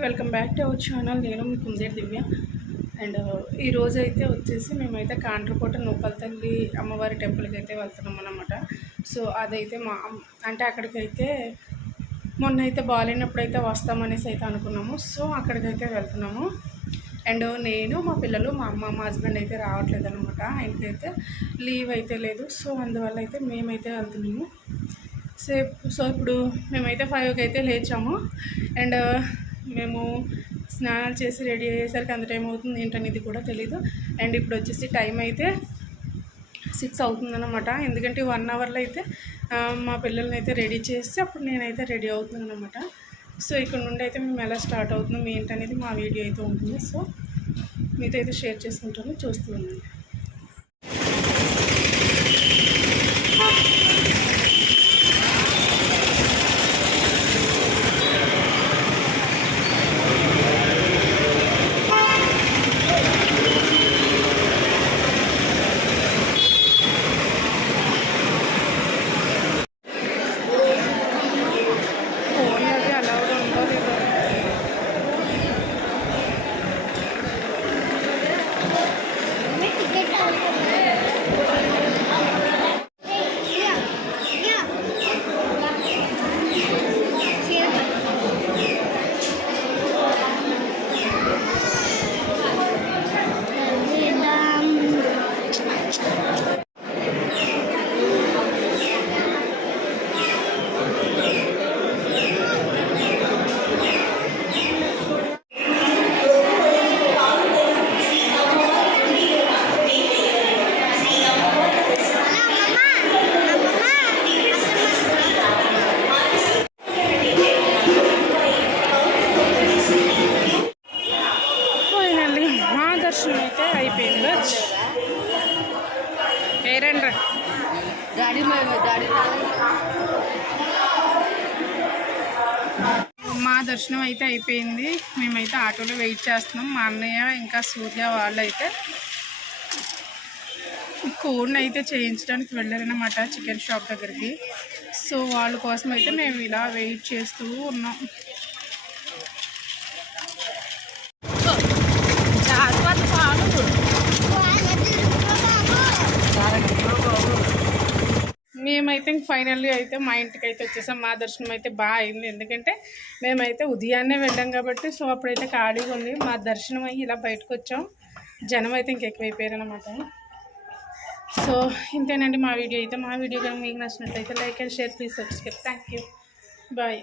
Welcome back to our channel. నేను మీ కుందేటి దివ్య. And ఈరోజు అయితే వచ్చేసి మేమైతే కాండ్రకోట నూకల తల్లి అమ్మవారి టెంపుల్కి అయితే వెళ్తున్నాం అన్నమాట. సో అదైతే అంటే అక్కడికైతే మొన్న అయితే బాగాలేనప్పుడైతే వస్తామనేసి అయితే అనుకున్నాము. సో అక్కడికైతే వెళ్తున్నాము. అండ్ నేను, మా పిల్లలు, మా అమ్మ, మా హస్బెండ్ అయితే రావట్లేదు అనమాట. ఆయనకైతే లీవ్ అయితే లేదు. సో అందువల్ల అయితే మేమైతే వెళ్తున్నాము. సో ఇప్పుడు మేమైతే 5కి అయితే లేచాము. అండ్ మేము స్నానాలు చేసి రెడీ అయ్యేసరికి అంత టైం అవుతుంది ఏంటనేది కూడా తెలీదు. అండ్ ఇప్పుడు వచ్చేసి టైం అయితే 6 అవుతుందన్నమాట. ఎందుకంటే 1 అవర్లో అయితే మా పిల్లల్ని అయితే రెడీ చేసి అప్పుడు నేనైతే రెడీ అవుతున్నాను అనమాట. సో ఇక్కడ నుండి అయితే మేము ఎలా స్టార్ట్ అవుతున్నాం ఏంటనేది మా వీడియో అయితే ఉంటుంది. సో మీతో అయితే షేర్ చేసుకుంటాను, చూస్తూ ఉండండి. దర్శనం అయితే అయిపోయింది. ఏరండ్రా మా దర్శనం అయితే అయిపోయింది. మేమైతే ఆటోలో వెయిట్ చేస్తున్నాం. మా అన్నయ్య ఇంకా సూర్య వాళ్ళు అయితే కోడ్ని అయితే చేయించడానికి వెళ్ళారనమాట చికెన్ షాప్ దగ్గరికి. సో వాళ్ళ కోసం అయితే మేము ఇలా వెయిట్ చేస్తూ ఉన్నాం. మేమైతే ఫైనల్లీ అయితే మా ఇంటికి అయితే వచ్చేసాం. మా దర్శనం అయితే బాగా అయింది. ఎందుకంటే మేమైతే ఉదయాన్నే వెళ్ళాం కాబట్టి సో అప్పుడైతే ఖాళీగా ఉంది. మా దర్శనం అయ్యి ఇలా బయటకు వచ్చాం. జనం అయితే ఇంకెక్కువైపోయారు అనమాట. సో ఇంతేనండి మా వీడియో అయితే. మా వీడియో కానీ మీకు నచ్చినట్లయితే like and share, please subscribe. Thank you. Bye.